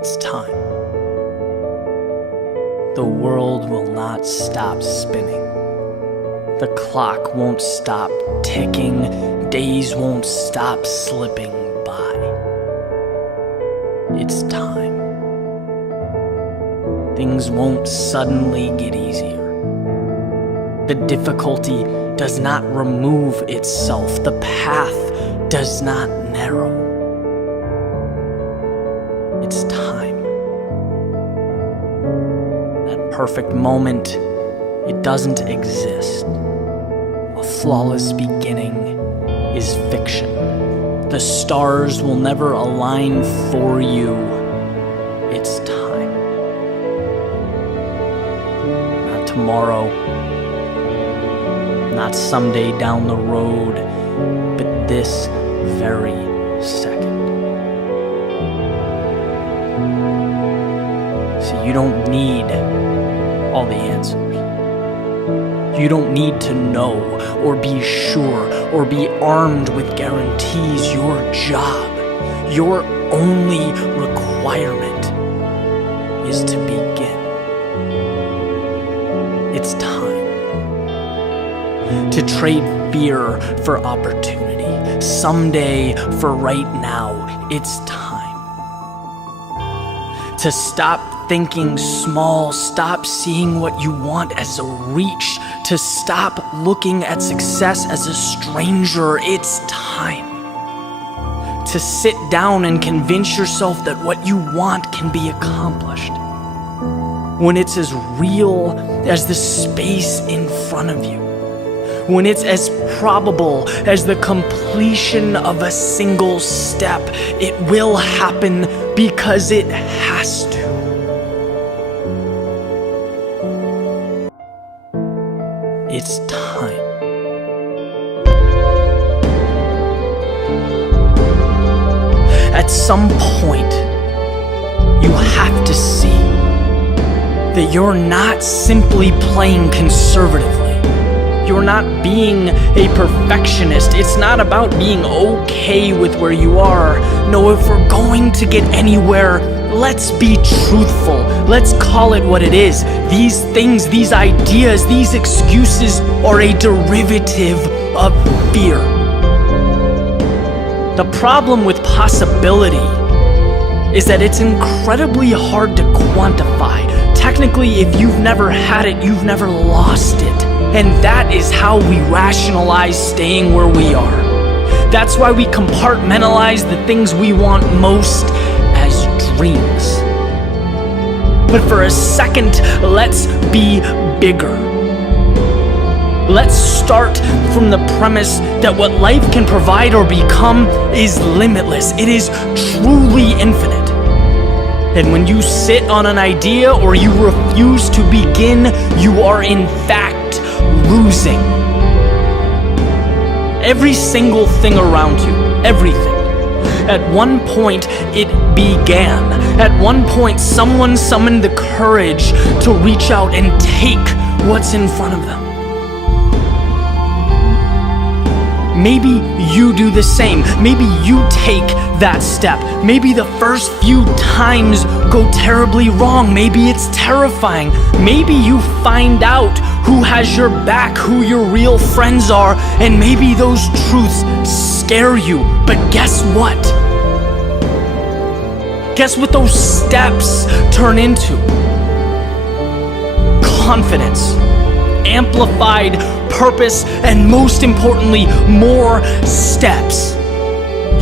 It's time. The world will not stop spinning. The clock won't stop ticking. Days won't stop slipping by. It's time. Things won't suddenly get easier. The difficulty does not remove itself. The path does not narrow. It's time. That perfect moment, it doesn't exist. A flawless beginning is fiction. The stars will never align for you. It's time. Not tomorrow, not someday down the road, but this very second. So you don't need all the answers. You don't need to know or be sure or be armed with guarantees. Your job, your only requirement is to begin. It's time to trade fear for opportunity. Someday for right now. It's time to stop thinking small, stop seeing what you want as a reach, to stop looking at success as a stranger. It's time to sit down and convince yourself that what you want can be accomplished when it's as real as the space in front of you, when it's as probable as the completion of a single step. It will happen because it has to. It's time. At some point, you have to see that you're not simply playing conservatively. You're not being a perfectionist. It's not about being okay with where you are. No, if we're going to get anywhere, let's be truthful. Let's call it what it is. These things, these ideas, these excuses are a derivative of fear. The problem with possibility is that it's incredibly hard to quantify. Technically, if you've never had it, you've never lost it. And that is how we rationalize staying where we are. That's why we compartmentalize the things we want most as dreams. But for a second, let's be bigger. Let's start from the premise that what life can provide or become is limitless. It is truly infinite. And when you sit on an idea or you refuse to begin, you are in fact losing. Every single thing around you, everything. At one point, it began. At one point, someone summoned the courage to reach out and take what's in front of them. Maybe you do the same. Maybe you take that step. Maybe the first few times go terribly wrong. Maybe it's terrifying. Maybe you find out who has your back, who your real friends are, and maybe those truths scare you. But guess what? Guess what those steps turn into? Confidence, amplified purpose, and most importantly, more steps.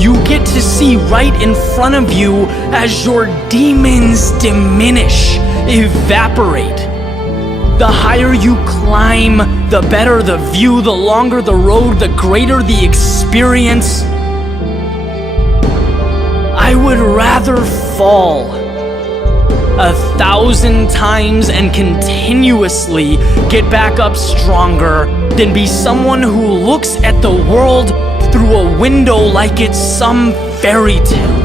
You get to see right in front of you as your demons diminish, evaporate. The higher you climb, the better the view, the longer the road, the greater the experience. I would rather fall 1,000 times and continuously get back up stronger than be someone who looks at the world through a window like it's some fairy tale.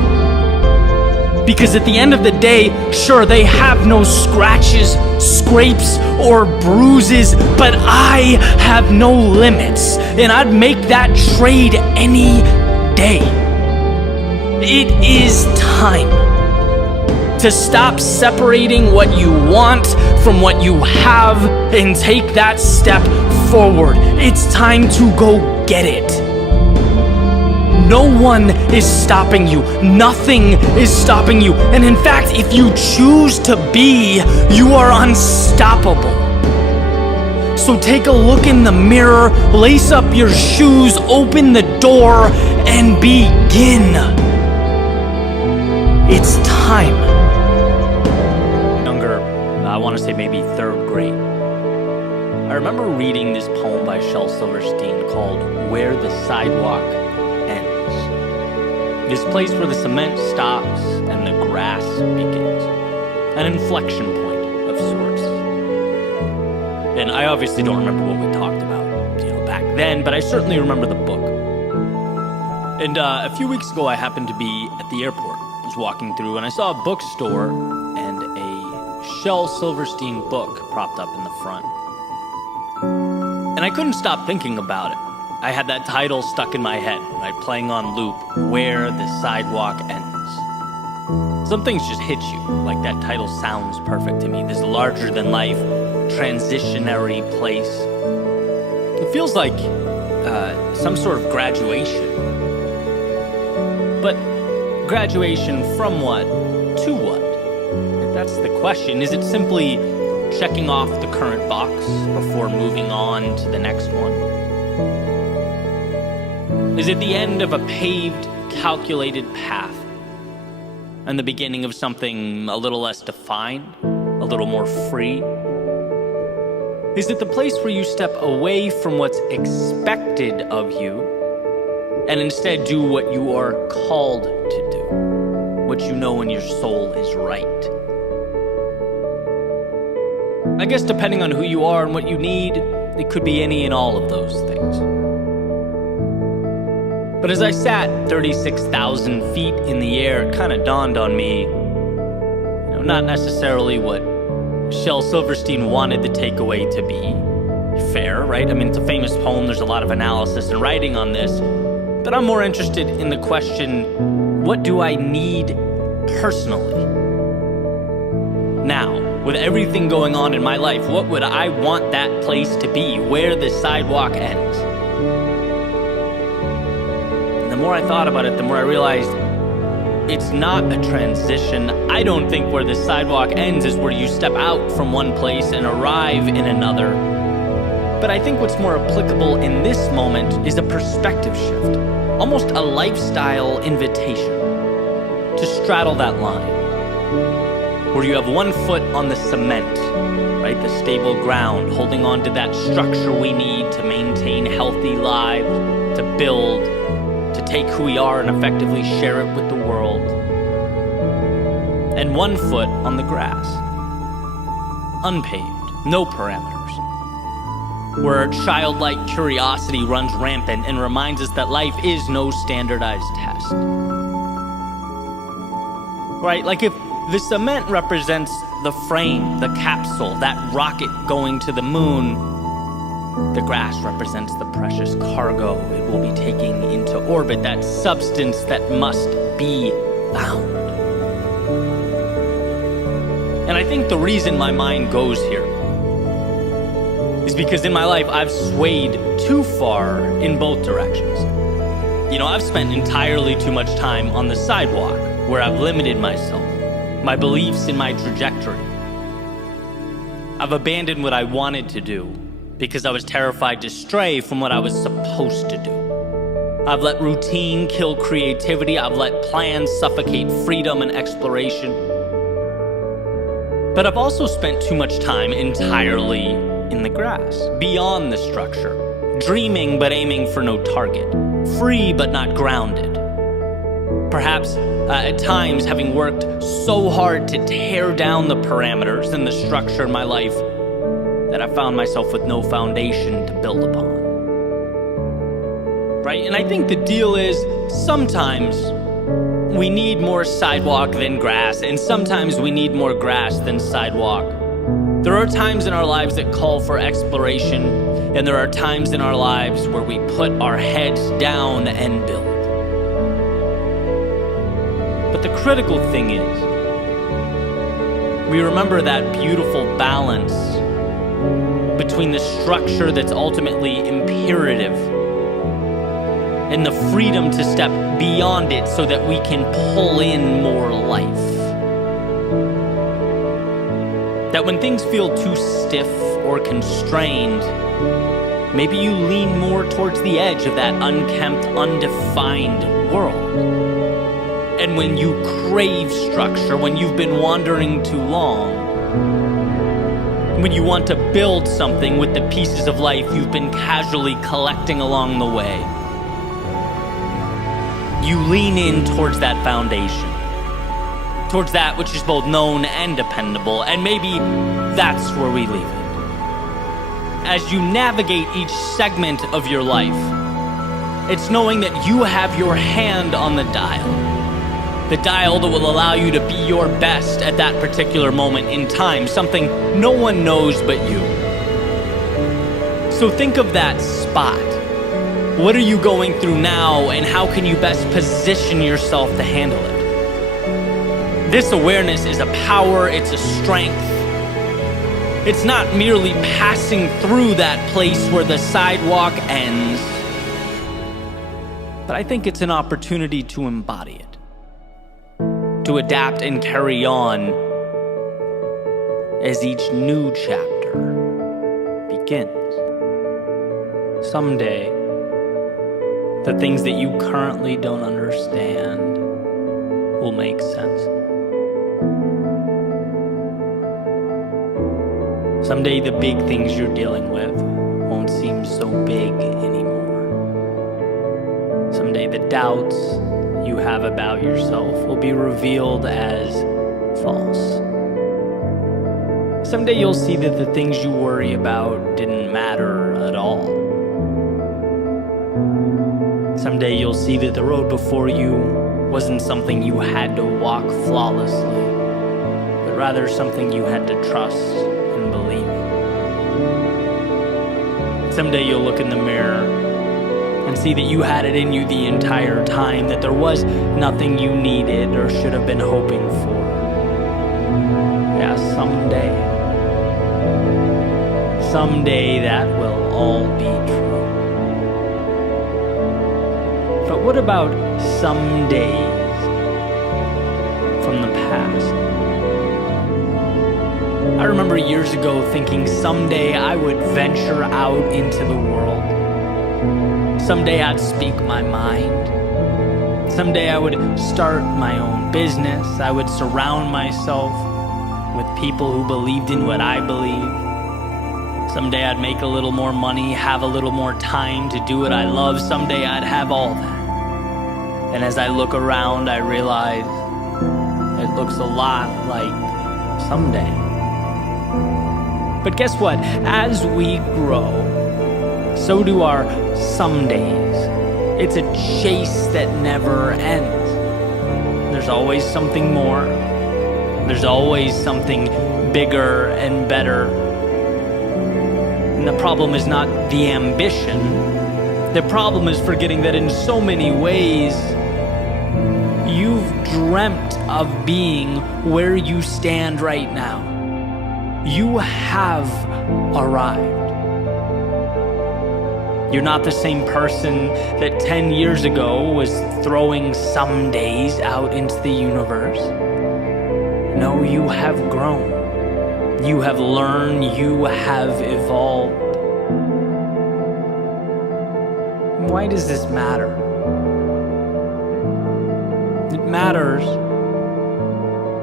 Because at the end of the day, sure, they have no scratches, scrapes, or bruises, but I have no limits, and I'd make that trade any day. It is time to stop separating what you want from what you have and take that step forward. It's time to go get it. No one is stopping you. Nothing is stopping you. And in fact, if you choose to be, you are unstoppable. So take a look in the mirror, lace up your shoes, open the door, and begin. It's time. Younger, I want to say maybe 3rd grade. I remember reading this poem by Shel Silverstein called Where the Sidewalk Ends. This place where the cement stops and the grass begins. An inflection point of sorts. And I obviously don't remember what we talked about, back then, but I certainly remember the book. And a few weeks ago, I happened to be at the airport. I was walking through, and I saw a bookstore and a Shel Silverstein book propped up in the front. And I couldn't stop thinking about it. I had that title stuck in my head, right, playing on loop, Where the Sidewalk Ends. Some things just hit you, like that title sounds perfect to me. This larger-than-life, transitionary place. It feels like some sort of graduation. But graduation from what to what? That's the question. Is it simply checking off the current box before moving on to the next one? Is it the end of a paved, calculated path and the beginning of something a little less defined, a little more free? Is it the place where you step away from what's expected of you and instead do what you are called to do, what you know in your soul is right? I guess depending on who you are and what you need, it could be any and all of those things. But as I sat 36,000 feet in the air, it kind of dawned on me, not necessarily what Shel Silverstein wanted the takeaway to be. Fair, right? I mean, it's a famous poem. There's a lot of analysis and writing on this. But I'm more interested in the question, what do I need personally? Now, with everything going on in my life, what would I want that place to be? Where the sidewalk ends? And the more I thought about it, the more I realized it's not a transition. I don't think where the sidewalk ends is where you step out from one place and arrive in another. But I think what's more applicable in this moment is a perspective shift, almost a lifestyle invitation to straddle that line, where you have one foot on the cement, right, the stable ground, holding on to that structure we need to maintain healthy lives, to build, to take who we are and effectively share it with the world. And one foot on the grass, unpaved, no parameters, where our childlike curiosity runs rampant and reminds us that life is no standardized test. Right? Like if the cement represents the frame, the capsule, that rocket going to the moon, the grass represents the precious cargo it will be taking into orbit, that substance that must be found. And I think the reason my mind goes here is because in my life I've swayed too far in both directions. I've spent entirely too much time on the sidewalk where I've limited myself, my beliefs in my trajectory. I've abandoned what I wanted to do because I was terrified to stray from what I was supposed to do. I've let routine kill creativity. I've let plans suffocate freedom and exploration. But I've also spent too much time entirely in the grass, beyond the structure, dreaming but aiming for no target, free but not grounded. Perhaps at times having worked so hard to tear down the parameters and the structure in my life that I found myself with no foundation to build upon. Right? And I think the deal is sometimes we need more sidewalk than grass, and sometimes we need more grass than sidewalk. There are times in our lives that call for exploration, and there are times in our lives where we put our heads down and build. But the critical thing is, We remember that beautiful balance between the structure that's ultimately imperative and the freedom to step beyond it so that we can pull in more life. That when things feel too stiff or constrained, maybe you lean more towards the edge of that unkempt, undefined world. And when you crave structure, when you've been wandering too long, when you want to build something with the pieces of life you've been casually collecting along the way, you lean in towards that foundation, towards that which is both known and dependable, and maybe that's where we leave it. As you navigate each segment of your life, it's knowing that you have your hand on the dial that will allow you to be your best at that particular moment in time, something no one knows but you. So think of that spot. What are you going through now, and how can you best position yourself to handle it? This awareness is a power, it's a strength. It's not merely passing through that place where the sidewalk ends, but I think it's an opportunity to embody it, to adapt and carry on as each new chapter begins. Someday, the things that you currently don't understand will make sense. Someday the big things you're dealing with won't seem so big anymore. Someday the doubts you have about yourself will be revealed as false. Someday you'll see that the things you worry about didn't matter at all. Someday you'll see that the road before you wasn't something you had to walk flawlessly, but rather something you had to trust and believe in. Someday you'll look in the mirror and see that you had it in you the entire time, that there was nothing you needed or should have been hoping for. Yeah, someday that will all be true. But what about some days from the past? I remember years ago thinking someday I would venture out into the world. Someday I'd speak my mind. Someday I would start my own business. I would surround myself with people who believed in what I believe. Someday I'd make a little more money, have a little more time to do what I love. Someday I'd have all that. And as I look around, I realize it looks a lot like someday. But guess what? As we grow, so do our some days. It's a chase that never ends. There's always something more. There's always something bigger and better. And the problem is not the ambition. The problem is forgetting that in so many ways, you've dreamt of being where you stand right now. You have arrived. You're not the same person that 10 years ago was throwing some days out into the universe. No, you have grown. You have learned. You have evolved. Why does this matter? It matters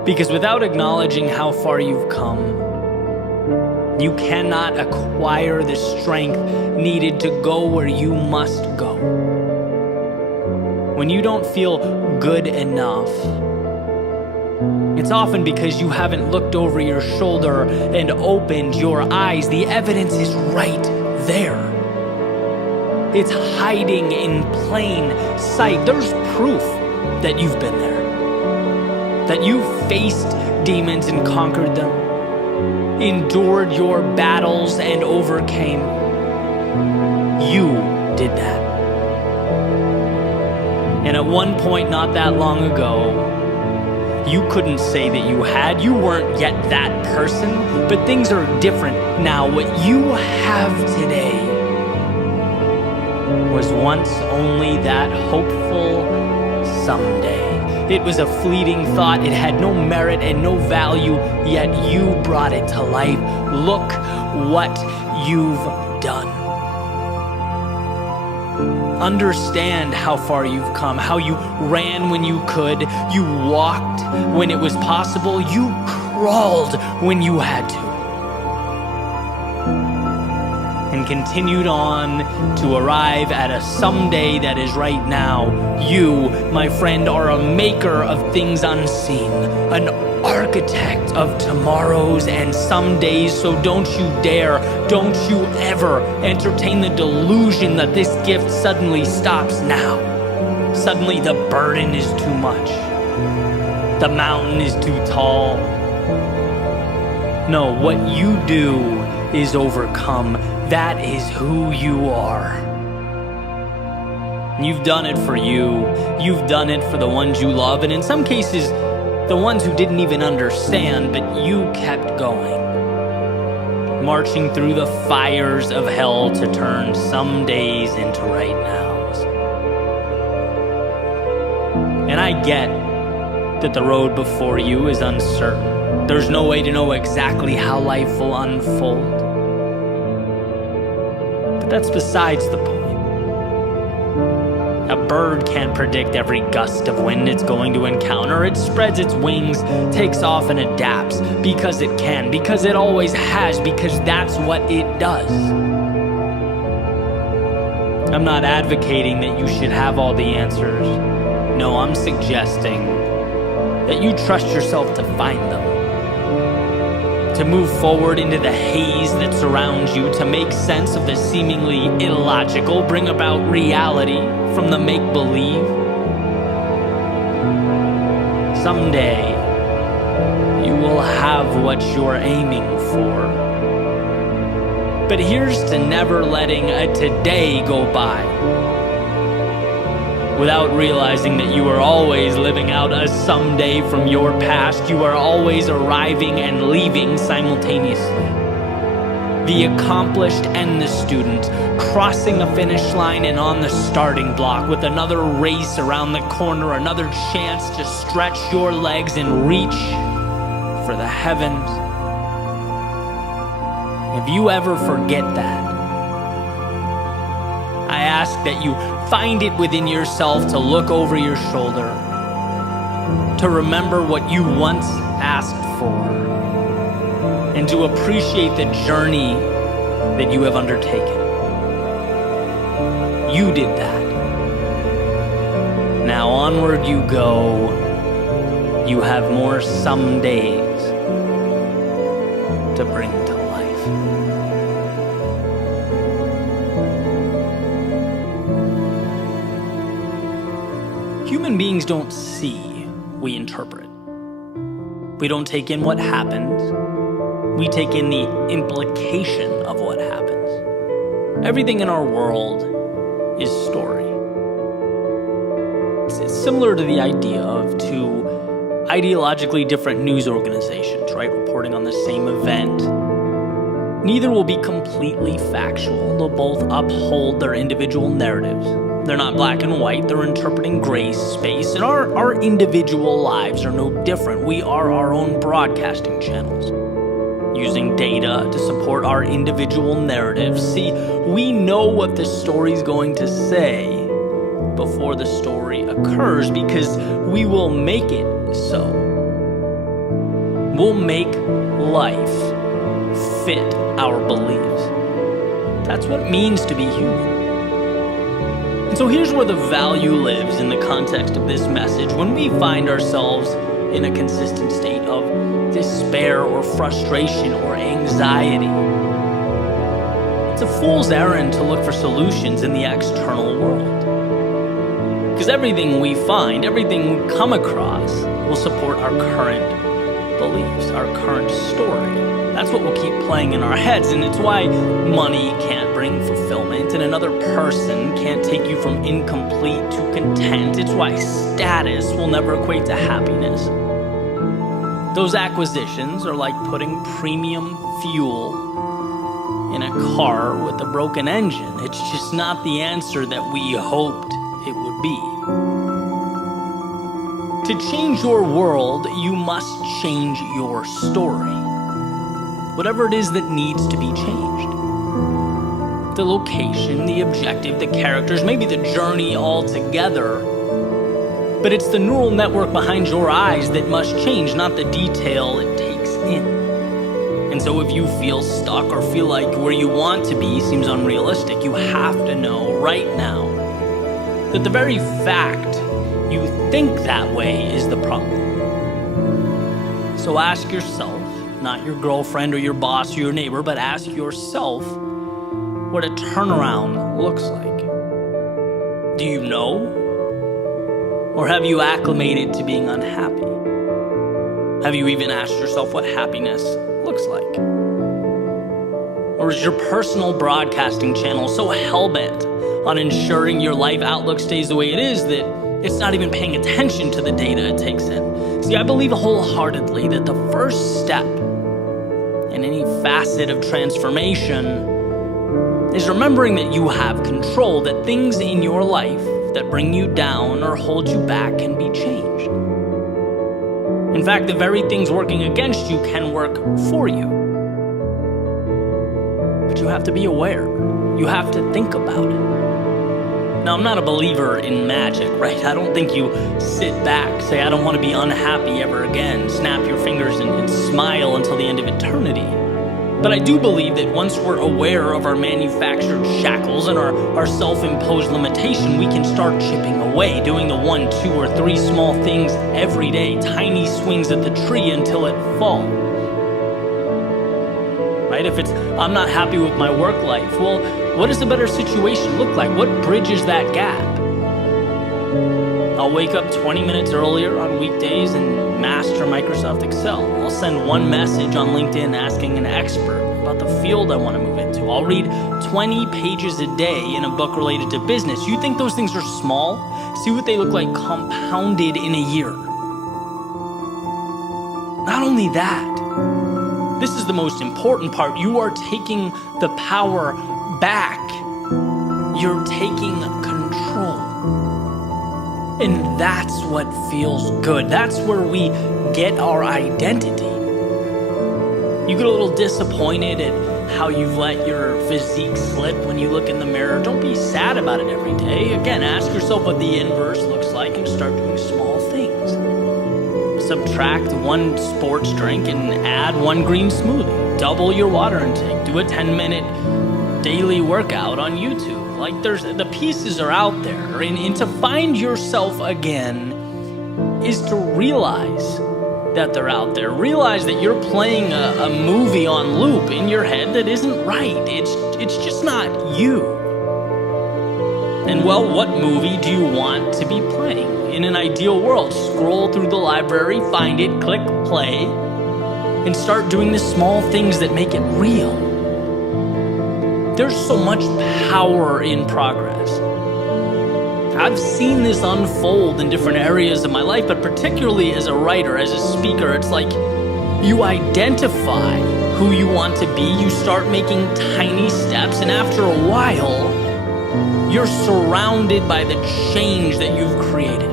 because without acknowledging how far you've come, you cannot acquire the strength needed to go where you must go. When you don't feel good enough, it's often because you haven't looked over your shoulder and opened your eyes. The evidence is right there. It's hiding in plain sight. There's proof that you've been there, that you've faced demons and conquered them, endured your battles and overcame. You did that. And at one point not that long ago, You couldn't say that you had. You weren't yet that person, but things are different now. What you have today was once only that hopeful someday. It was a fleeting thought. It had no merit and no value, yet you brought it to life. Look what you've done. Understand how far you've come, how you ran when you could, you walked when it was possible, you crawled when you had to, and continued on to arrive at a someday that is right now. You, my friend, are a maker of things unseen, an architect of tomorrows and somedays, so don't you dare, don't you ever entertain the delusion that this gift suddenly stops now. Suddenly the burden is too much. The mountain is too tall. No, what you do is overcome. That is who you are. You've done it for you. You've done it for the ones you love, and in some cases, the ones who didn't even understand, but you kept going. Marching through the fires of hell to turn some days into right nows. And I get that the road before you is uncertain. There's no way to know exactly how life will unfold. But that's besides the point. A bird can't predict every gust of wind it's going to encounter. It spreads its wings, takes off, and adapts because it can, because it always has, because that's what it does. I'm not advocating that you should have all the answers. No, I'm suggesting that you trust yourself to find them. To move forward into the haze that surrounds you, to make sense of the seemingly illogical, bring about reality from the make-believe. Someday, you will have what you're aiming for. But here's to never letting a today go by without realizing that you are always living out a someday from your past. You are always arriving and leaving simultaneously. The accomplished and the student, crossing a finish line and on the starting block with another race around the corner, another chance to stretch your legs and reach for the heavens. If you ever forget that, I ask that you find it within yourself to look over your shoulder, to remember what you once asked for, and to appreciate the journey that you have undertaken. You did that. Now onward you go. You have more some days to bring to life. Human beings don't see, we interpret. We don't take in what happens. We take in the implication of what happens. Everything in our world is story. It's similar to the idea of two ideologically different news organizations, right, reporting on the same event. Neither will be completely factual. They'll both uphold their individual narratives. They're not black and white, they're interpreting gray space, and our individual lives are no different. We are our own broadcasting channels, using data to support our individual narratives. See, we know what the story's going to say before the story occurs because we will make it so. We'll make life fit our beliefs. That's what it means to be human. And so here's where the value lives in the context of this message. When we find ourselves in a consistent state of despair or frustration or anxiety, it's a fool's errand to look for solutions in the external world. Because everything we find, everything we come across, will support our current beliefs, our current story. That's what will keep playing in our heads, and it's why money can't bring fulfillment, and another person can't take you from incomplete to content. It's why status will never equate to happiness. Those acquisitions are like putting premium fuel in a car with a broken engine. It's just not the answer that we hoped it would be. To change your world, you must change your story. Whatever it is that needs to be changed. The location, the objective, the characters, maybe the journey altogether. But it's the neural network behind your eyes that must change, not the detail it takes in. And so if you feel stuck or feel like where you want to be seems unrealistic, you have to know right now that the very fact you think that way is the problem. So ask yourself, not your girlfriend or your boss or your neighbor, but ask yourself what a turnaround looks like. Do you know? Or have you acclimated to being unhappy? Have you even asked yourself what happiness looks like? Or is your personal broadcasting channel so hell-bent on ensuring your life outlook stays the way it is that it's not even paying attention to the data it takes in? See, I believe wholeheartedly that the first step in any facet of transformation is remembering that you have control, that things in your life that bring you down or hold you back can be changed. In fact, the very things working against you can work for you. But you have to be aware. You have to think about it. Now, I'm not a believer in magic, right? I don't think you sit back, say, I don't want to be unhappy ever again, snap your fingers and smile until the end of eternity. But I do believe that once we're aware of our manufactured shackles and our self-imposed limitation, we can start chipping away, doing the 1, 2, or 3 small things every day, tiny swings at the tree until it falls. Right? If it's, I'm not happy with my work life, well, what does a better situation look like? What bridges that gap? I'll wake up 20 minutes earlier on weekdays and master Microsoft Excel. I'll send one message on LinkedIn asking an expert about the field I want to move into. I'll read 20 pages a day in a book related to business. You think those things are small? See what they look like compounded in a year. Not only that, this is the most important part. You are taking the power back. You're taking control. And that's what feels good. That's where we get our identity. You get a little disappointed at how you've let your physique slip when you look in the mirror. Don't be sad about it every day. Again, ask yourself what the inverse looks like and start doing small things. Subtract 1 sports drink and add 1 green smoothie. Double your water intake. Do a 10-minute daily workout on YouTube. Like the pieces are out there, and to find yourself again is to realize that they're out there. Realize that you're playing a movie on loop in your head that isn't right. It's just not you. And well, what movie do you want to be playing? In an ideal world, scroll through the library, find it, click play, and start doing the small things that make it real. There's so much power in progress. I've seen this unfold in different areas of my life, but particularly as a writer, as a speaker, it's like you identify who you want to be, you start making tiny steps, and after a while, you're surrounded by the change that you've created.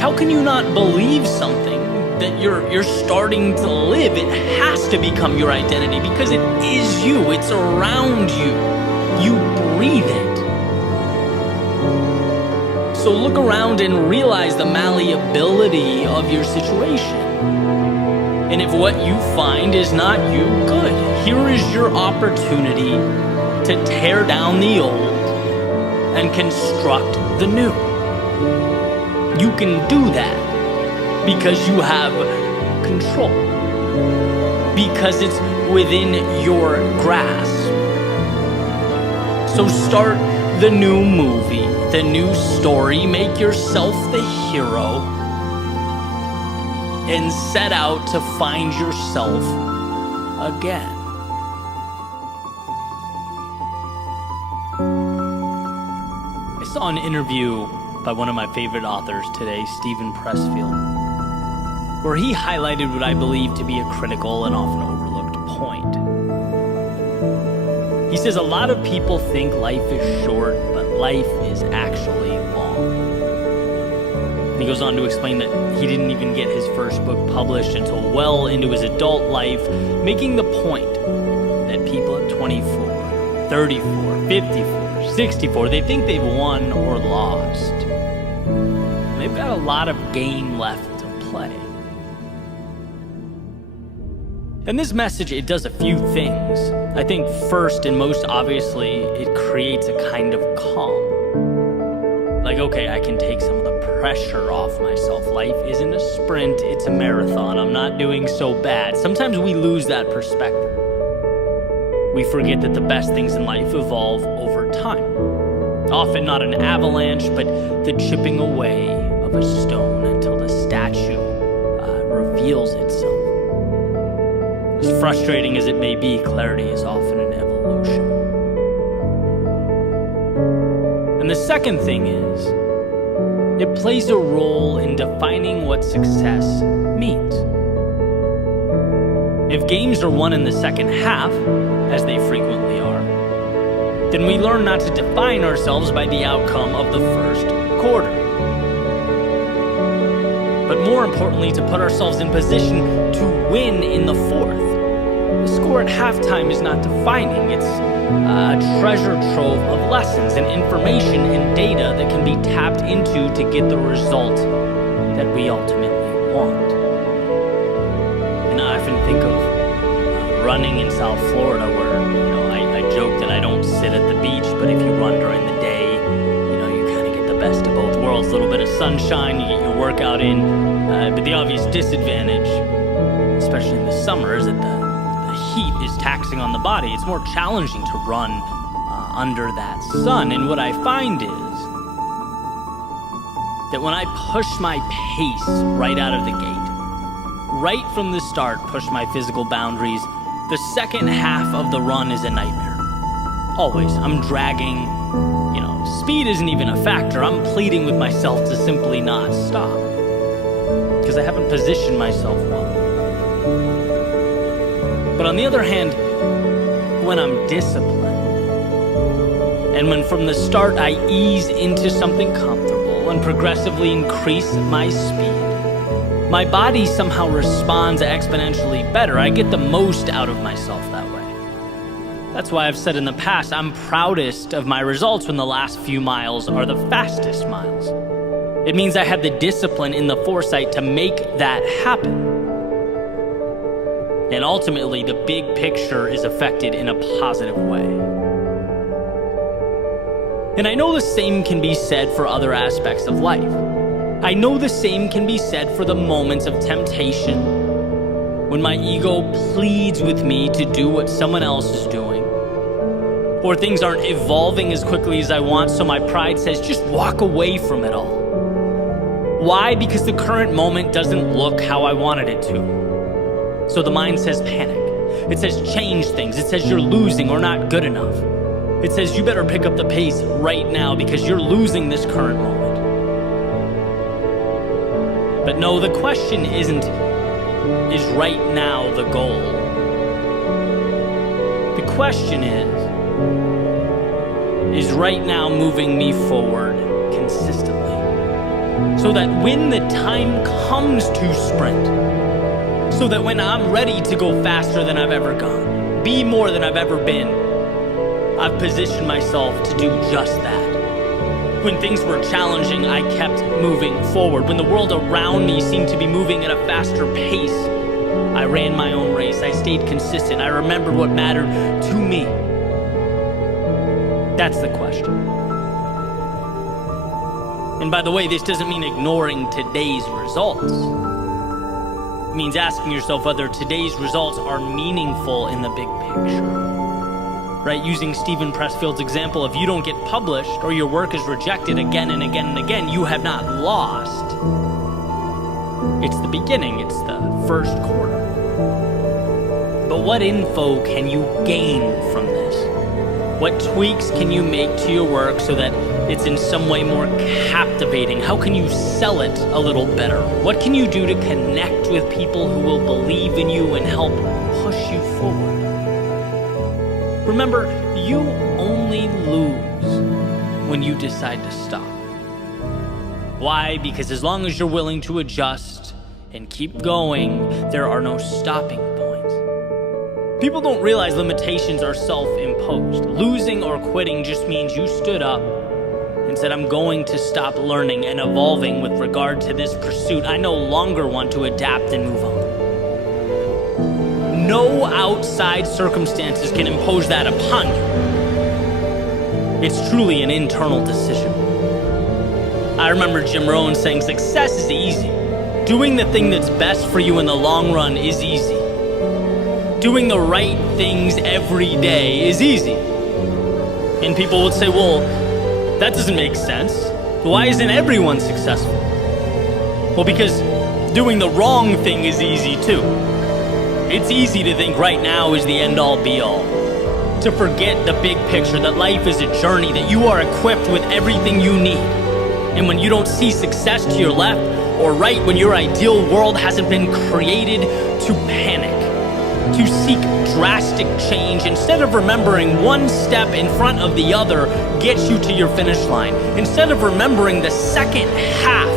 How can you not believe something that you're starting to live? It has to become your identity because it is you. It's around you. You breathe it. So look around and realize the malleability of your situation. And if what you find is not you, good. Here is your opportunity to tear down the old and construct the new. You can do that because you have control, because it's within your grasp. So start the new movie, the new story, make yourself the hero, and set out to find yourself again. I saw an interview by one of my favorite authors today, Stephen Pressfield. where he highlighted what I believe to be a critical and often overlooked point. He says a lot of people think life is short, but life is actually long. He goes on to explain that he didn't even get his first book published until well into his adult life, making the point that people at 24, 34, 54, 64, they think they've won or lost. They've got a lot of game left to play. And this message, it does a few things. I think first and most obviously, it creates a kind of calm. Like, okay, I can take some of the pressure off myself. Life isn't a sprint, it's a marathon. I'm not doing so bad. Sometimes we lose that perspective. We forget that the best things in life evolve over time. Often not an avalanche, but the chipping away of a stone until the statue reveals itself. As frustrating as it may be, clarity is often an evolution. And the second thing is, it plays a role in defining what success means. If games are won in the second half, as they frequently are, then we learn not to define ourselves by the outcome of the first quarter. But more importantly, to put ourselves in position to win in the fourth. The score at halftime is not defining, it's a treasure trove of lessons and information and data that can be tapped into to get the result that we ultimately want. And I often think of running in South Florida where, I joke that I don't sit at the beach, but if you run during the day, you kind of get the best of both worlds. A little bit of sunshine, you get your workout in, but the obvious disadvantage, especially in the summer, is that the heat is taxing on the body. It's more challenging to run under that sun. And what I find is that when I push my pace right out of the gate, right from the start, push my physical boundaries, the second half of the run is a nightmare. Always. I'm dragging, speed isn't even a factor. I'm pleading with myself to simply not stop because I haven't positioned myself well. But on the other hand, when I'm disciplined, and when from the start I ease into something comfortable and progressively increase my speed, my body somehow responds exponentially better. I get the most out of myself that way. That's why I've said in the past, I'm proudest of my results when the last few miles are the fastest miles. It means I had the discipline and the foresight to make that happen. And ultimately, the big picture is affected in a positive way. And I know the same can be said for other aspects of life. I know the same can be said for the moments of temptation, when my ego pleads with me to do what someone else is doing, or things aren't evolving as quickly as I want, so my pride says, just walk away from it all. Why? Because the current moment doesn't look how I wanted it to. So the mind says panic. It says change things. It says you're losing or not good enough. It says you better pick up the pace right now because you're losing this current moment. But no, the question isn't, is right now the goal? The question is right now moving me forward consistently? So that when the time comes to sprint, so that when I'm ready to go faster than I've ever gone, be more than I've ever been, I've positioned myself to do just that. When things were challenging, I kept moving forward. When the world around me seemed to be moving at a faster pace, I ran my own race. I stayed consistent. I remembered what mattered to me. That's the question. And by the way, this doesn't mean ignoring today's results. It means asking yourself whether today's results are meaningful in the big picture. Right? Using Stephen Pressfield's example, if you don't get published or your work is rejected again and again and again, you have not lost. It's the beginning. It's the first quarter. But what info can you gain from this? What tweaks can you make to your work so that it's in some way more captivating? How can you sell it a little better? What can you do to connect with people who will believe in you and help push you forward? Remember, you only lose when you decide to stop. Why? Because as long as you're willing to adjust and keep going, there are no stopping points. People don't realize limitations are self-imposed. Losing or quitting just means you stood up and said, I'm going to stop learning and evolving with regard to this pursuit. I no longer want to adapt and move on. No outside circumstances can impose that upon you. It's truly an internal decision. I remember Jim Rohn saying, success is easy. Doing the thing that's best for you in the long run is easy. Doing the right things every day is easy. And people would say, well, that doesn't make sense. Why isn't everyone successful? Well, because doing the wrong thing is easy too. It's easy to think right now is the end-all be-all. To forget the big picture, that life is a journey, that you are equipped with everything you need. And when you don't see success to your left or right, when your ideal world hasn't been created, to panic, to seek drastic change. Instead of remembering one step in front of the other gets you to your finish line. Instead of remembering the second half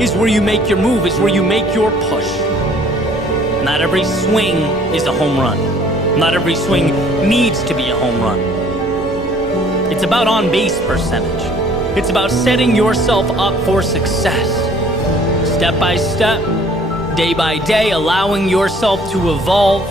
is where you make your move, is where you make your push. Not every swing is a home run. Not every swing needs to be a home run. It's about on-base percentage. It's about setting yourself up for success. Step by step, day by day, allowing yourself to evolve.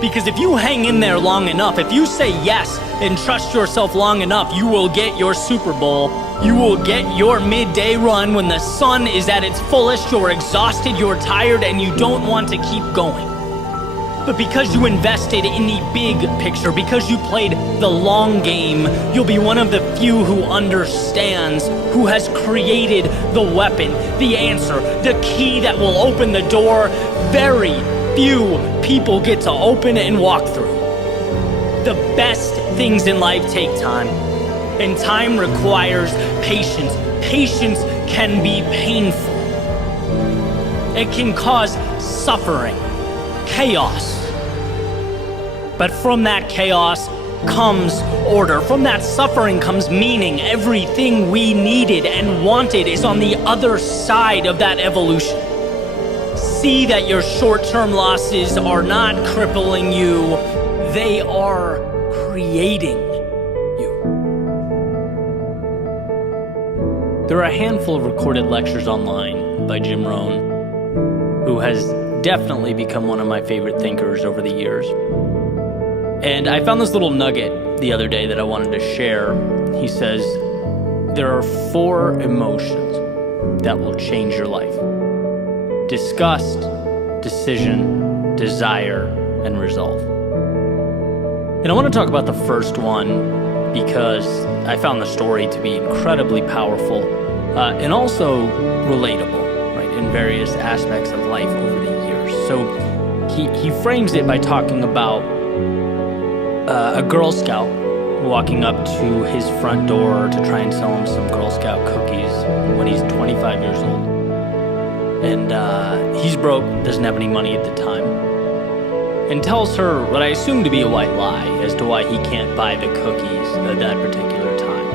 Because if you hang in there long enough, if you say yes and trust yourself long enough, you will get your Super Bowl. You will get your midday run when the sun is at its fullest, you're exhausted, you're tired, and you don't want to keep going. But because you invested in the big picture, because you played the long game, you'll be one of the few who understands, who has created the weapon, the answer, the key that will open the door very few people get to open and walk through. The best things in life take time, and time requires patience. Patience can be painful. It can cause suffering, chaos. But from that chaos comes order. From that suffering comes meaning. Everything we needed and wanted is on the other side of that evolution. See that your short-term losses are not crippling you. They are creating you. There are a handful of recorded lectures online by Jim Rohn, who has definitely become one of my favorite thinkers over the years. And I found this little nugget the other day that I wanted to share. He says, there are 4 emotions that will change your life: disgust, decision, desire, and resolve. And I want to talk about the first one because I found the story to be incredibly powerful and also relatable, right, in various aspects of life over the years. So he frames it by talking about a Girl Scout walking up to his front door to try and sell him some Girl Scout cookies when he's 25 years old. And he's broke, doesn't have any money at the time, and tells her what I assume to be a white lie as to why he can't buy the cookies at that particular time.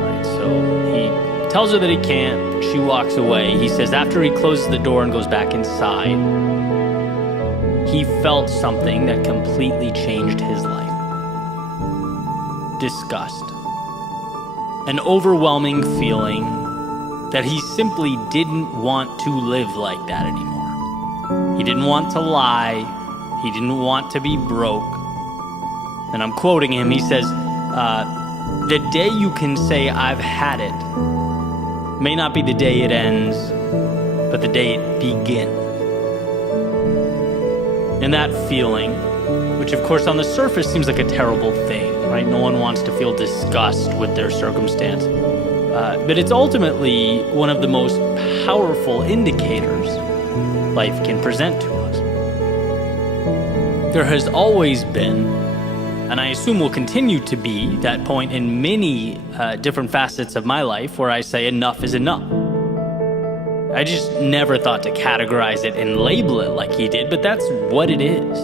Right, so he tells her that he can't. She walks away. He says after he closes the door and goes back inside, he felt something that completely changed his life. Disgust. An overwhelming feeling that he simply didn't want to live like that anymore. He didn't want to lie. He didn't want to be broke. And I'm quoting him. He says, the day you can say I've had it may not be the day it ends, but the day it begins. And that feeling, which of course on the surface seems like a terrible thing, right? No one wants to feel disgust with their circumstance. But it's ultimately one of the most powerful indicators life can present to us. There has always been And I assume will continue to be that point in many different facets of my life where I say enough is enough. I just never thought to categorize it and label it like he did, but that's what it is.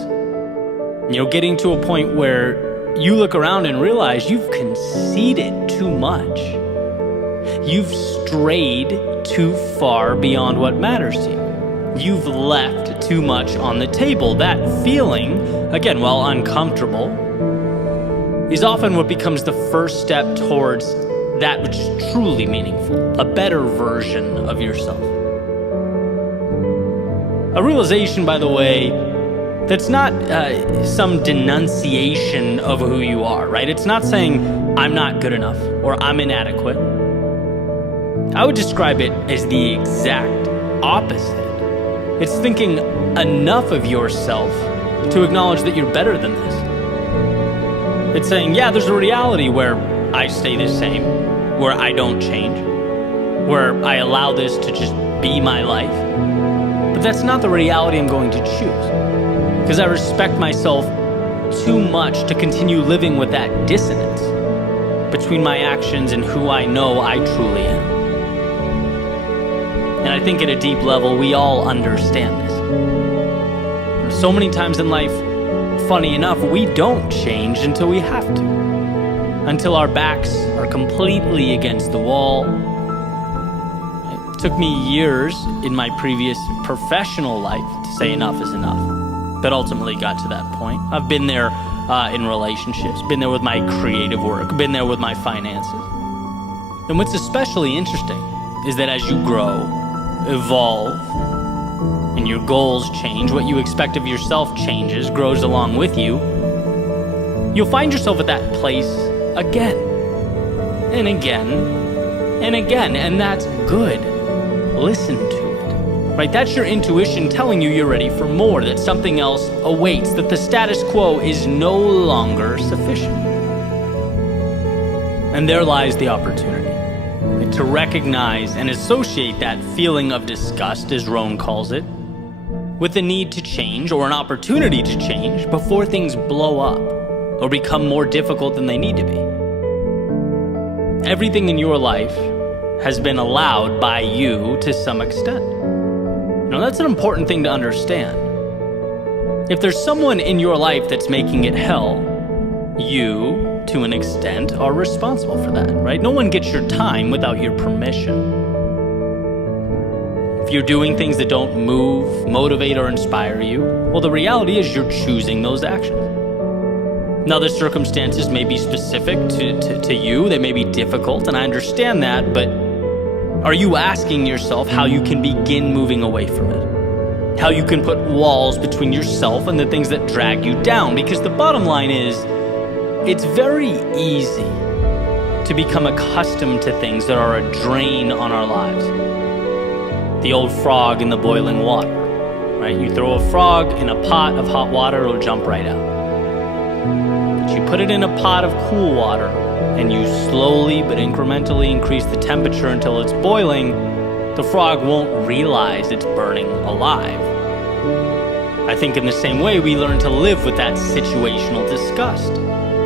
You know, getting to a point where you look around and realize you've conceded too much. You've strayed too far beyond what matters to you. You've left too much on the table. That feeling, again, while uncomfortable, is often what becomes the first step towards that which is truly meaningful, a better version of yourself. A realization, by the way, that's not some denunciation of who you are, right? It's not saying, I'm not good enough or I'm inadequate. I would describe it as the exact opposite. It's thinking enough of yourself to acknowledge that you're better than this. It's saying, yeah, there's a reality where I stay the same, where I don't change, where I allow this to just be my life. But that's not the reality I'm going to choose, because I respect myself too much to continue living with that dissonance between my actions and who I know I truly am. And I think at a deep level, we all understand this. So many times in life, funny enough, we don't change until we have to. Until our backs are completely against the wall. It took me years in my previous professional life to say enough is enough. But ultimately got to that point. I've been there in relationships, been there with my creative work, been there with my finances. And what's especially interesting is that as you grow, evolve, and your goals change, what you expect of yourself changes, grows along with you, you'll find yourself at that place again, and again, and again, and that's good. Listen to it, right? That's your intuition telling you you're ready for more, that something else awaits, that the status quo is no longer sufficient. And there lies the opportunity to recognize and associate that feeling of disgust, as Rohn calls it, with the need to change or an opportunity to change before things blow up or become more difficult than they need to be. Everything in your life has been allowed by you to some extent. Now, that's an important thing to understand. If there's someone in your life that's making it hell, you, to an extent, are responsible for that, right? No one gets your time without your permission. If you're doing things that don't move, motivate, or inspire you, well, the reality is you're choosing those actions. Now, the circumstances may be specific to you, they may be difficult, and I understand that, but are you asking yourself how you can begin moving away from it? How you can put walls between yourself and the things that drag you down? Because the bottom line is, it's very easy to become accustomed to things that are a drain on our lives. The old frog in the boiling water, right? You throw a frog in a pot of hot water, it'll jump right out. But you put it in a pot of cool water, and you slowly but incrementally increase the temperature until it's boiling, the frog won't realize it's burning alive. I think in the same way, we learn to live with that situational disgust.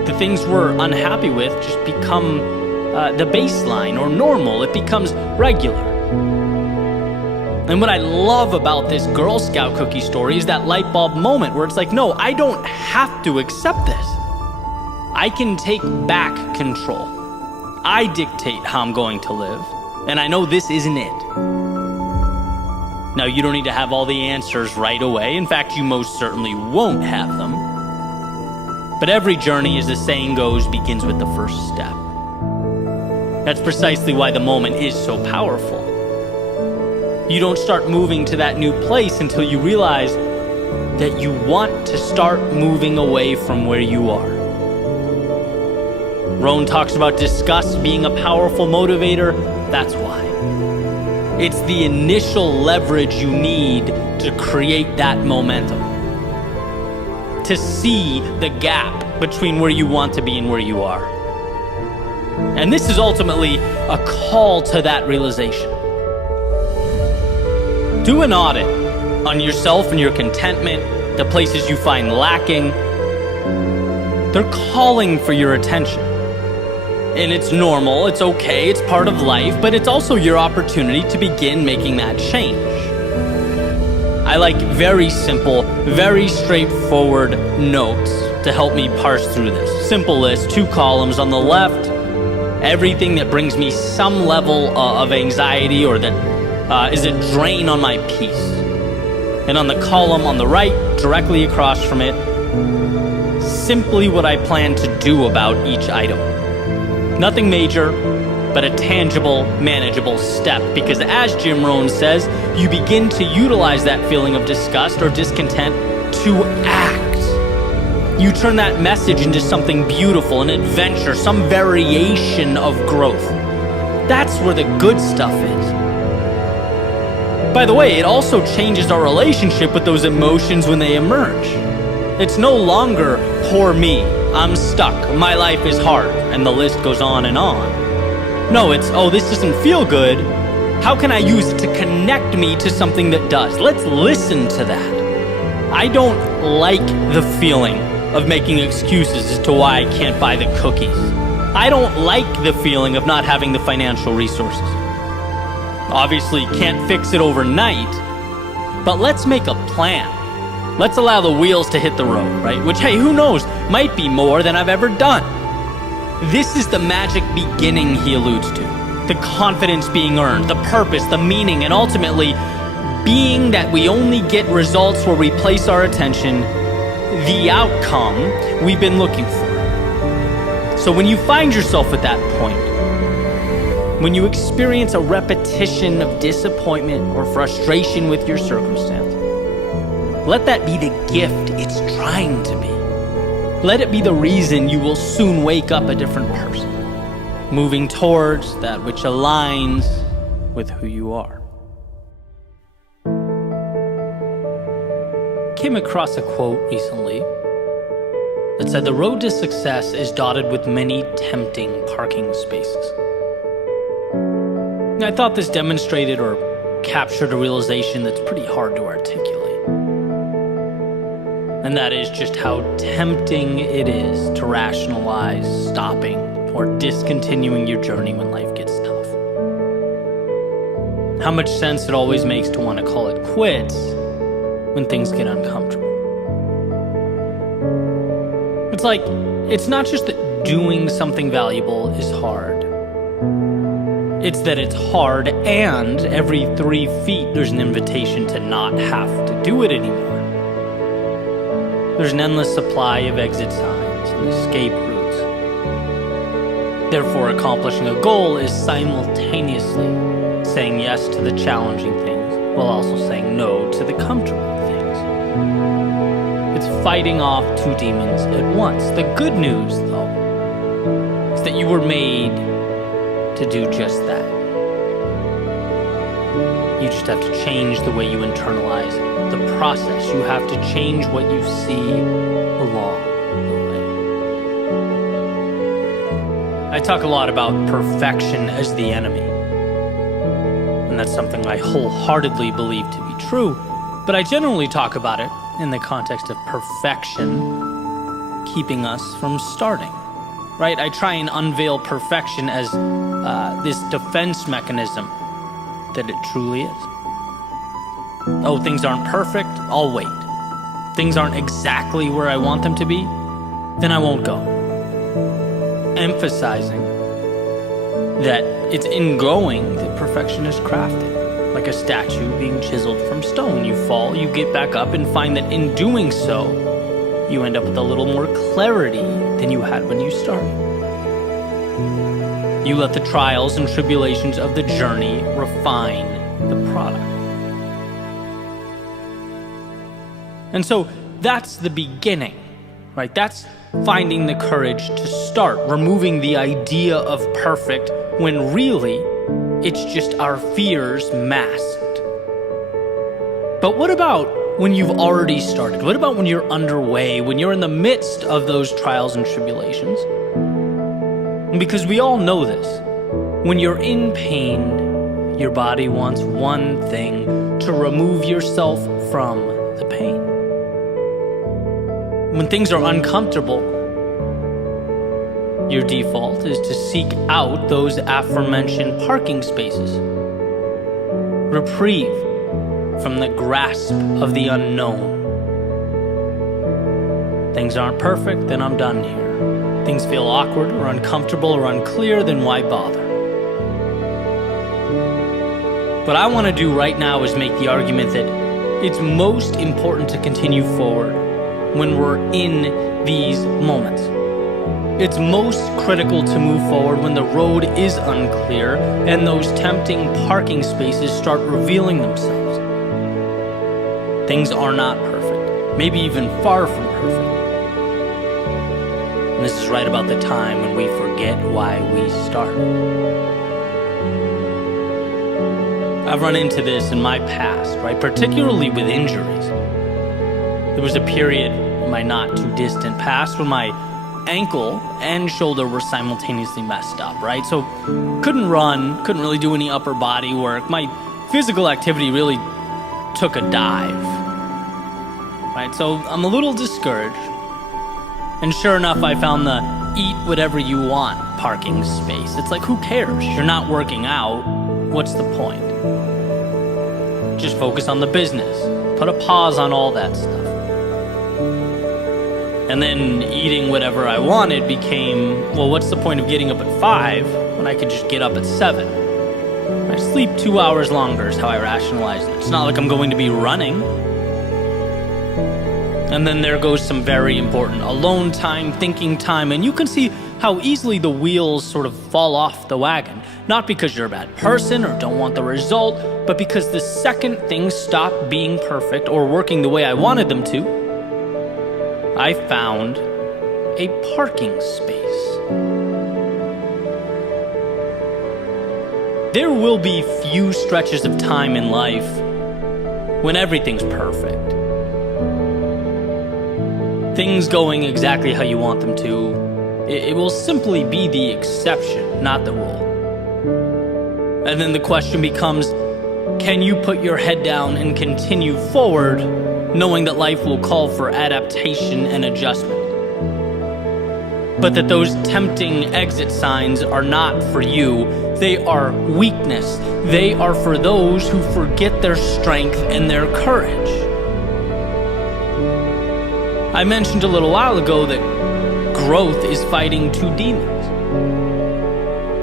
The things we're unhappy with just become the baseline or normal. It becomes regular. And what I love about this Girl Scout cookie story is that light bulb moment where it's like, no, I don't have to accept this. I can take back control. I dictate how I'm going to live, and I know this isn't it. Now, you don't need to have all the answers right away. In fact, you most certainly won't have them. But every journey, as the saying goes, begins with the first step. That's precisely why the moment is so powerful. You don't start moving to that new place until you realize that you want to start moving away from where you are. Rohn talks about disgust being a powerful motivator. That's why. It's the initial leverage you need to create that momentum. To see the gap between where you want to be and where you are. And this is ultimately a call to that realization. Do an audit on yourself and your contentment, the places you find lacking, They're calling for your attention. And it's normal, it's okay, it's part of life, but it's also your opportunity to begin making that change. I like very simple, very straightforward notes to help me parse through this. Simple list, 2 columns. On the left, everything that brings me some level of anxiety or that is a drain on my peace. And on the column on the right, directly across from it, simply what I plan to do about each item. Nothing major, but a tangible, manageable step. Because as Jim Rohn says, you begin to utilize that feeling of disgust or discontent to act. You turn that message into something beautiful, an adventure, some variation of growth. That's where the good stuff is. By the way, it also changes our relationship with those emotions when they emerge. It's no longer, poor me, I'm stuck, my life is hard, and the list goes on and on. No, it's, oh, this doesn't feel good. How can I use it to connect me to something that does? Let's listen to that. I don't like the feeling of making excuses as to why I can't buy the cookies. I don't like the feeling of not having the financial resources. Obviously, can't fix it overnight, but let's make a plan. Let's allow the wheels to hit the road, right? Which, hey, who knows, might be more than I've ever done. This is the magic beginning he alludes to. The confidence being earned, the purpose, the meaning, and ultimately being that we only get results where we place our attention, the outcome we've been looking for. So when you find yourself at that point, when you experience a repetition of disappointment or frustration with your circumstance, let that be the gift it's trying to be. Let it be the reason you will soon wake up a different person, moving towards that which aligns with who you are. Came across a quote recently that said, "The road to success is dotted with many tempting parking spaces." And I thought this demonstrated or captured a realization that's pretty hard to articulate. And that is just how tempting it is to rationalize stopping or discontinuing your journey when life gets tough. How much sense it always makes to want to call it quits when things get uncomfortable. It's like, it's not just that doing something valuable is hard. It's that it's hard, and every 3 feet there's an invitation to not have to do it anymore. There's an endless supply of exit signs and escape routes. Therefore, accomplishing a goal is simultaneously saying yes to the challenging things while also saying no to the comfortable things. It's fighting off 2 demons at once. The good news, though, is that you were made to do just that. You just have to change the way you internalize the process. You have to change what you see along the way. I talk a lot about perfection as the enemy. And that's something I wholeheartedly believe to be true. But I generally talk about it in the context of perfection keeping us from starting. Right? I try and unveil perfection as this defense mechanism that it truly is. Oh, things aren't perfect, I'll wait. Things aren't exactly where I want them to be, then I won't go. Emphasizing that it's in going that perfection is crafted. Like a statue being chiseled from stone. You fall, you get back up, and find that in doing so, you end up with a little more clarity than you had when you started. You let the trials and tribulations of the journey refine the product. And so that's the beginning, right? That's finding the courage to start, removing the idea of perfect when really it's just our fears masked. But what about when you've already started? What about when you're underway, when you're in the midst of those trials and tribulations? Because we all know this. When you're in pain, your body wants one thing: to remove yourself from the pain. When things are uncomfortable, Your default is to seek out those aforementioned parking spaces. Reprieve from the grasp of the unknown. Things aren't perfect, then I'm done here. Things feel awkward or uncomfortable or unclear, then why bother? What I want to do right now is make the argument that it's most important to continue forward when we're in these moments. It's most critical to move forward when the road is unclear and those tempting parking spaces start revealing themselves. Things are not perfect, maybe even far from perfect. And this is right about the time when we forget why we started. I've run into this in my past, right? Particularly with injuries. There was a period in my not too distant past when my ankle and shoulder were simultaneously messed up, right? So couldn't run, couldn't really do any upper body work. My physical activity really took a dive, right? So I'm a little discouraged. And sure enough, I found the eat whatever you want parking space. It's like, who cares? You're not working out. What's the point? Just focus on the business. Put a pause on all that stuff. And then eating whatever I wanted became, well, what's the point of getting up at 5 when I could just get up at 7? I sleep 2 hours longer is how I rationalize it. It's not like I'm going to be running. And then there goes some very important alone time, thinking time, and you can see how easily the wheels sort of fall off the wagon. Not because you're a bad person or don't want the result, but because the second things stop being perfect or working the way I wanted them to, I found a parking space. There will be few stretches of time in life when everything's perfect. Things going exactly how you want them to. It will simply be the exception, not the rule. And then the question becomes, can you put your head down and continue forward, knowing that life will call for adaptation and adjustment? But that those tempting exit signs are not for you. They are weakness. They are for those who forget their strength and their courage. I mentioned a little while ago that growth is fighting two demons.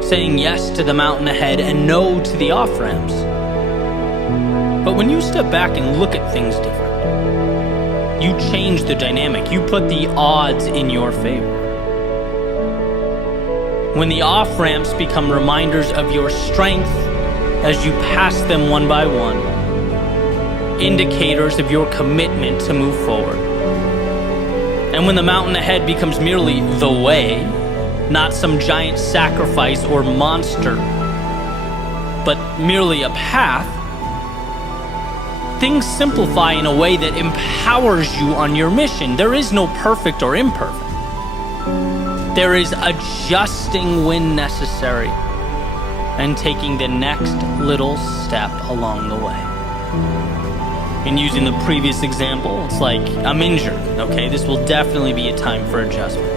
Saying yes to the mountain ahead and no to the off-ramps. But when you step back and look at things different, you change the dynamic. You put the odds in your favor. When the off-ramps become reminders of your strength as you pass them one by one, indicators of your commitment to move forward. And when the mountain ahead becomes merely the way, not some giant sacrifice or monster, but merely a path, things simplify in a way that empowers you on your mission. There is no perfect or imperfect. There is adjusting when necessary and taking the next little step along the way. And using the previous example, it's like I'm injured, okay? This will definitely be a time for adjustment.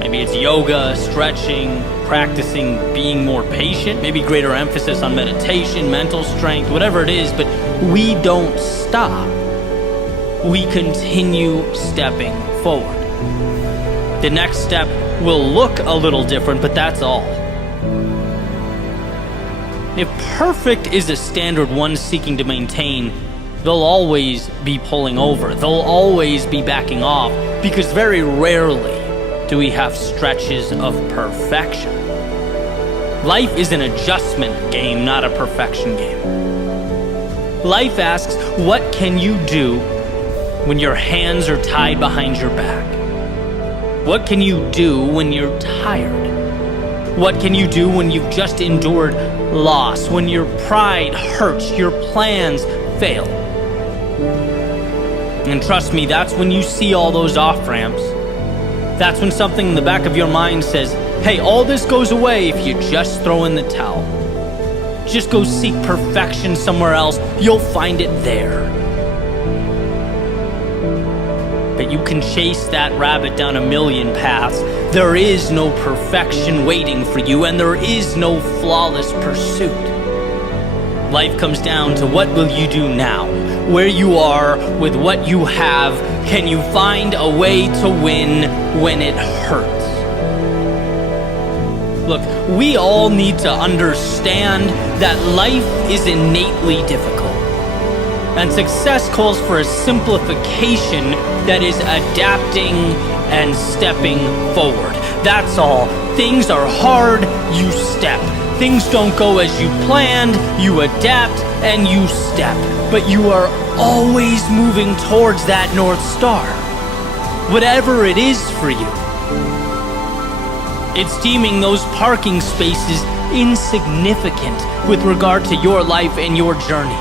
Maybe it's yoga, stretching, practicing being more patient, maybe greater emphasis on meditation, mental strength, whatever it is, but we don't stop. We continue stepping forward. The next step will look a little different, but that's all. If perfect is a standard one's seeking to maintain, they'll always be pulling over. They'll always be backing off, because very rarely do we have stretches of perfection. Life is an adjustment game, not a perfection game. Life asks, what can you do when your hands are tied behind your back? What can you do when you're tired? What can you do when you've just endured loss, when your pride hurts, your plans fail? And trust me, that's when you see all those off-ramps. That's when something in the back of your mind says, hey, all this goes away if you just throw in the towel. Just go seek perfection somewhere else. You'll find it there. But you can chase that rabbit down a million paths. there is no perfection waiting for you, and there is no flawless pursuit. Life comes down to what will you do now? Where you are with what you have, can you find a way to win when it hurts? Look, we all need to understand that life is innately difficult. And success calls for a simplification that is adapting and stepping forward. That's all. Things are hard, you step. Things don't go as you planned, you adapt and you step. But you are always moving towards that North Star, whatever it is for you. It's deeming those parking spaces insignificant with regard to your life and your journey.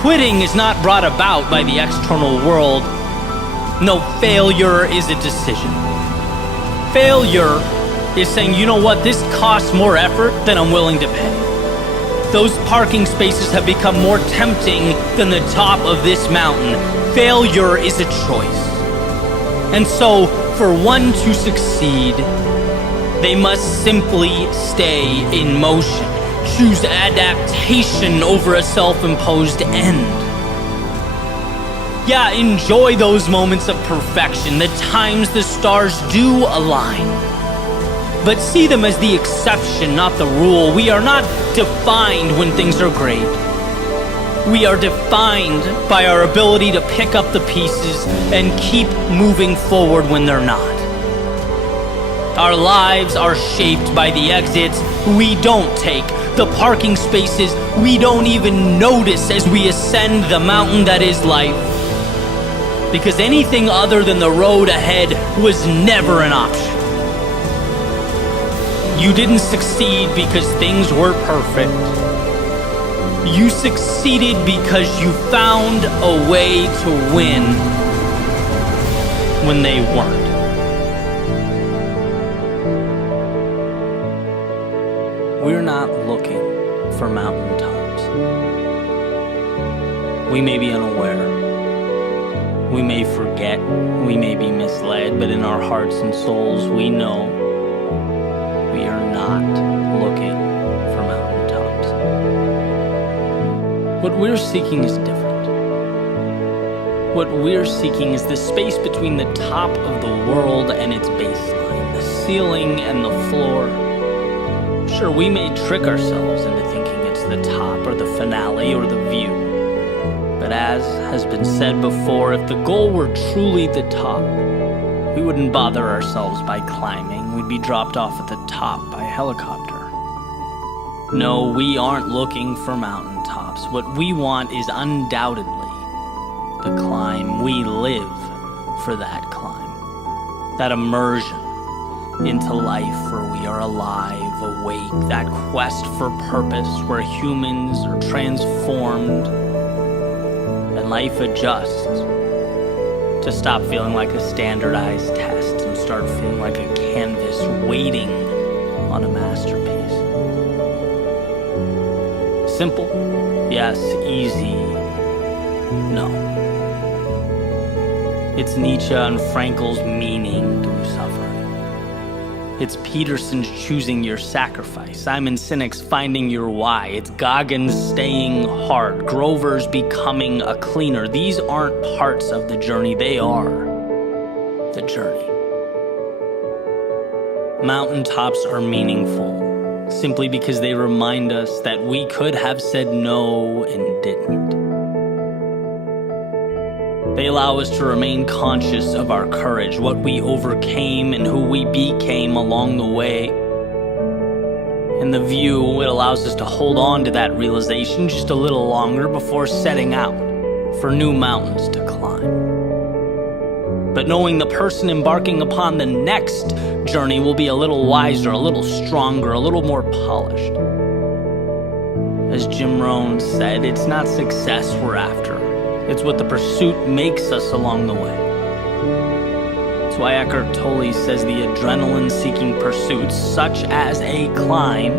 Quitting is not brought about by the external world. No, failure is a decision. Failure is saying, you know what, this costs more effort than I'm willing to pay. Those parking spaces have become more tempting than the top of this mountain. Failure is a choice. And so, for one to succeed, they must simply stay in motion. Choose adaptation over a self-imposed end. Yeah, enjoy those moments of perfection, the times the stars do align. But see them as the exception, not the rule. We are not defined when things are great. We are defined by our ability to pick up the pieces and keep moving forward when they're not. Our lives are shaped by the exits we don't take, the parking spaces we don't even notice as we ascend the mountain that is life. Because anything other than the road ahead was never an option. You didn't succeed because things were perfect. You succeeded because you found a way to win when they weren't. We're not looking for mountaintops. We may be unaware. We may forget. We may be misled, but in our hearts and souls, we know we are not looking for mountaintops. What we're seeking is different. What we're seeking is the space between the top of the world and its baseline, the ceiling and the floor. Sure, we may trick ourselves into thinking it's the top or the finale or the view. But as has been said before, if the goal were truly the top, we wouldn't bother ourselves by climbing. We'd be dropped off at the top by helicopter. No, we aren't looking for mountaintops. What we want is undoubtedly the climb. We live for that climb, that immersion into life where we are alive, awake, that quest for purpose where humans are transformed and life adjusts to stop feeling like a standardized test and start feeling like a canvas waiting on a masterpiece. Simple? Yes. Easy? No. It's Nietzsche and Frankl's meaning through suffering. It's Peterson's choosing your sacrifice, Simon Sinek's finding your why, it's Goggins staying hard, Grover's becoming a cleaner. These aren't parts of the journey, they are the journey. Mountaintops are meaningful simply because they remind us that we could have said no and didn't. They allow us to remain conscious of our courage, what we overcame and who we became along the way. In the view, it allows us to hold on to that realization just a little longer before setting out for new mountains to climb. But knowing the person embarking upon the next journey will be a little wiser, a little stronger, a little more polished. As Jim Rohn said, it's not success we're after. It's what the pursuit makes us along the way. That's why Eckhart Tolle says the adrenaline-seeking pursuits, such as a climb,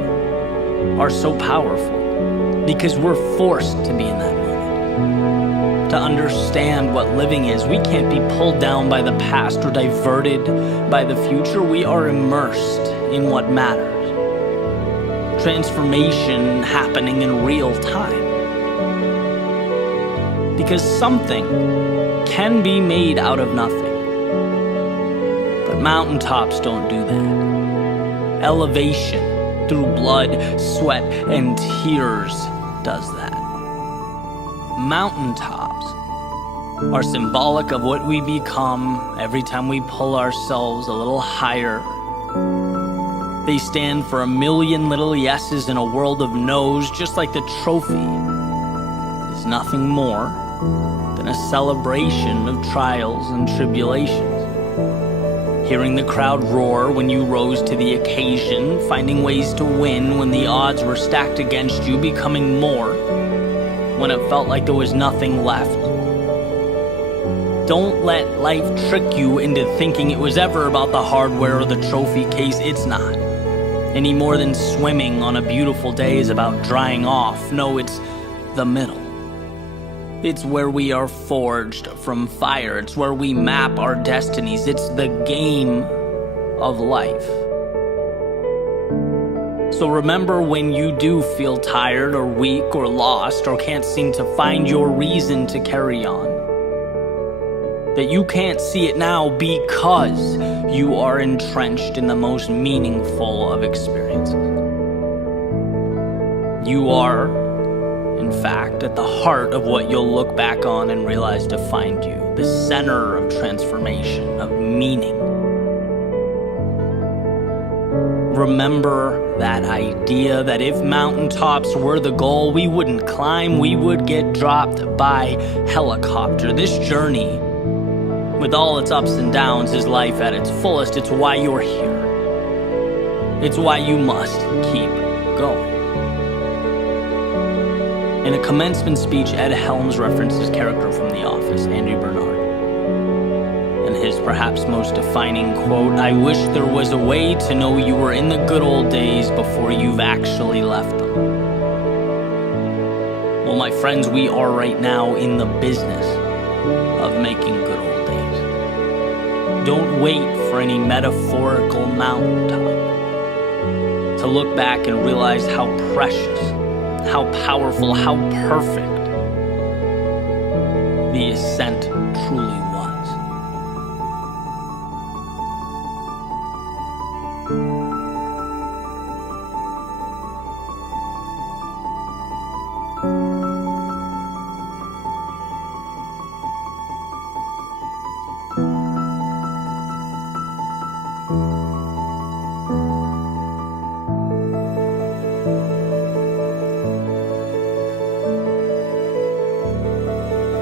are so powerful, because we're forced to be in that moment, to understand what living is. We can't be pulled down by the past or diverted by the future. We are immersed in what matters. Transformation happening in real time. Because something can be made out of nothing. But mountaintops don't do that. Elevation through blood, sweat, and tears does that. Mountaintops are symbolic of what we become every time we pull ourselves a little higher. They stand for a million little yeses in a world of no's, just like the trophy is nothing more than a celebration of trials and tribulations. Hearing the crowd roar when you rose to the occasion, finding ways to win when the odds were stacked against you, becoming more when it felt like there was nothing left. Don't let life trick you into thinking it was ever about the hardware or the trophy case. It's not. Any more than swimming on a beautiful day is about drying off. No, it's the middle. It's where we are forged from fire. It's where we map our destinies. It's the game of life. So remember, when you do feel tired or weak or lost or can't seem to find your reason to carry on, that you can't see it now because you are entrenched in the most meaningful of experiences. You are, in fact, at the heart of what you'll look back on and realize defined you, the center of transformation, of meaning. Remember that idea that if mountaintops were the goal, we wouldn't climb, we would get dropped by helicopter. This journey, with all its ups and downs, is life at its fullest. It's why you're here. It's why you must keep going. In a commencement speech, Ed Helms referenced his character from The Office, Andy Bernard. And his perhaps most defining quote, "I wish there was a way to know you were in the good old days before you've actually left them." Well, my friends, we are right now in the business of making good old days. Don't wait for any metaphorical mountaintop to look back and realize how precious, how powerful, how perfect the ascent truly was.